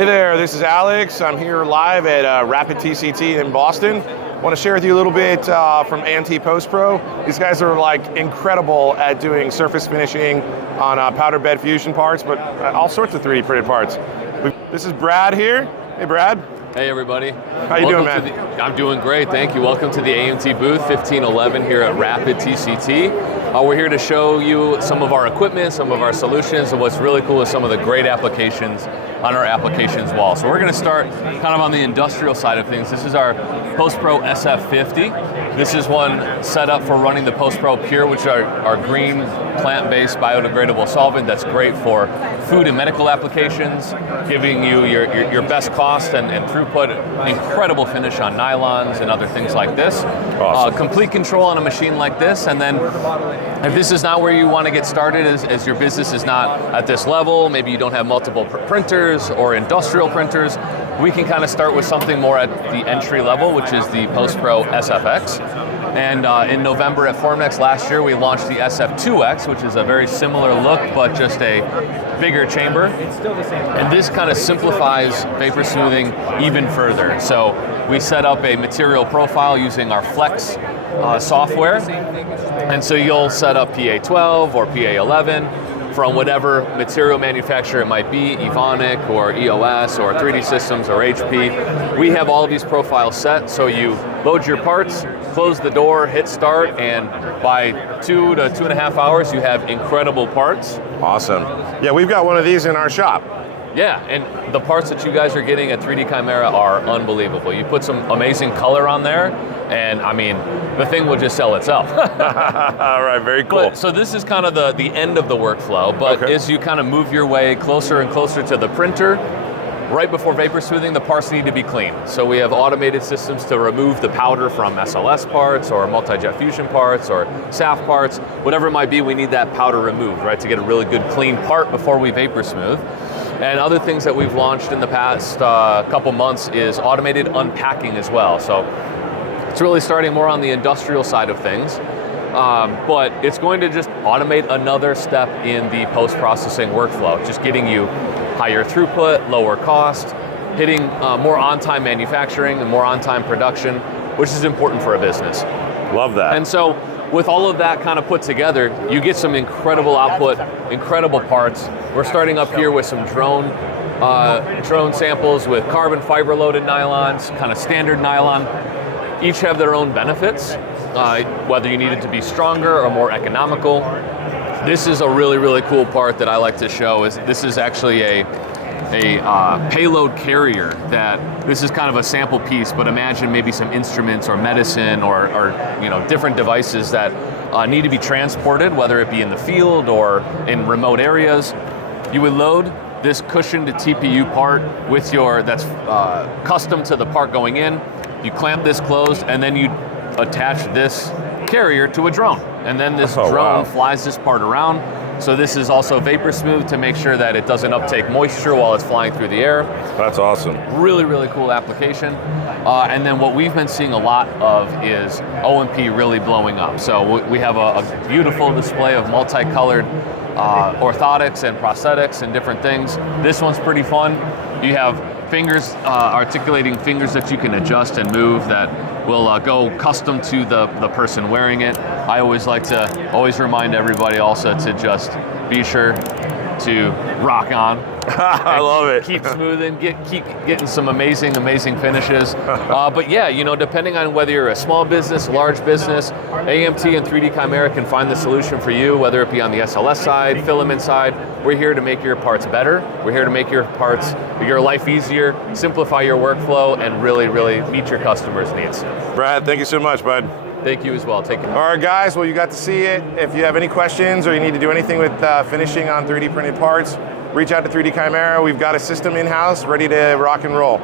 Hey there, this is Alex. I'm here live at RAPID+TCT in Boston. I want to share with you a little bit from AMT PostPro. These guys are like incredible at doing surface finishing on powder bed fusion parts, but all sorts of 3D printed parts. This is Brad here. Hey Brad. Hey everybody. How you doing, man? I'm doing great, thank you. Welcome to the AMT booth 1511 here at RAPID+TCT. We're here to show you some of our equipment, some of our solutions, and what's really cool is some of the great applications on our applications wall. So we're going to start kind of on the industrial side of things. This is our PostPro SF50. This is one set up for running the PostPro Pure, which is our green, plant-based, biodegradable solvent that's great for food and medical applications, giving you your best cost and throughput, incredible finish on nylons and other things like this. Awesome. Complete control on a machine like this, and then if this is not where you want to get started, as your business is not at this level, maybe you don't have multiple printers or industrial printers, we can kind of start with something more at the entry level, which is the PostPro SFX. And in November at Formnext last year, we launched the SF2X, which is a very similar look, but just a bigger chamber. And this kind of simplifies vapor smoothing even further. So we set up a material profile using our Flex software. And so you'll set up PA12 or PA11 from whatever material manufacturer it might be, Evonik or EOS or 3D Systems or HP. We have all of these profiles set, so you load your parts, close the door, hit start, and by 2 to 2.5 hours, you have incredible parts. Awesome. Yeah, we've got one of these in our shop. Yeah, and the parts that you guys are getting at 3D Chimera are unbelievable. You put some amazing color on there, and I mean, the thing will just sell itself. All right, very cool. So this is kind of the end of the workflow, but okay, as you kind of move your way closer and closer to the printer, right before vapor smoothing, the parts need to be clean. So we have automated systems to remove the powder from SLS parts or multi-jet fusion parts or SAF parts, whatever it might be, we need that powder removed, right, to get a really good clean part before we vapor smooth. And other things that we've launched in the past couple months is automated unpacking as well. So it's really starting more on the industrial side of things, but it's going to just automate another step in the post-processing workflow, just getting you higher throughput, lower cost, hitting more on-time manufacturing and more on-time production, which is important for a business. Love that. And so with all of that kind of put together, you get some incredible output, incredible parts. We're starting up here with some drone samples with carbon fiber loaded nylons, kind of standard nylon. Each have their own benefits, whether you need it to be stronger or more economical. This is a really, really cool part that I like to show. This is actually a payload carrier that this is kind of a sample piece, but imagine maybe some instruments or medicine or different devices that need to be transported, whether it be in the field or in remote areas. You would load this cushioned TPU part with that's custom to the part going in. You clamp this closed, and then you attach this carrier to a drone. And then this drone flies this part around. So this is also vapor smooth to make sure that it doesn't uptake moisture while it's flying through the air. That's awesome. Really, really cool application. And then what we've been seeing a lot of is OMP really blowing up. So we have a beautiful display of multicolored orthotics and prosthetics and different things. This one's pretty fun. You have fingers, articulating fingers that you can adjust and move that will go custom to the person wearing it. I always like to remind everybody also to just be sure to rock on. I love it. Keep smoothing, keep getting some amazing finishes. But yeah, depending on whether you're a small business, large business, AMT and 3D Chimera can find the solution for you, whether it be on the SLS side, filament side. We're here to make your parts better. We're here to make your life easier, simplify your workflow, and really, really meet your customers' needs. Brad, thank you so much, bud. Thank you as well. Take care. All right, guys, well, you got to see it. If you have any questions or you need to do anything with finishing on 3D printed parts, reach out to 3D Chimera. We've got a system in-house ready to rock and roll.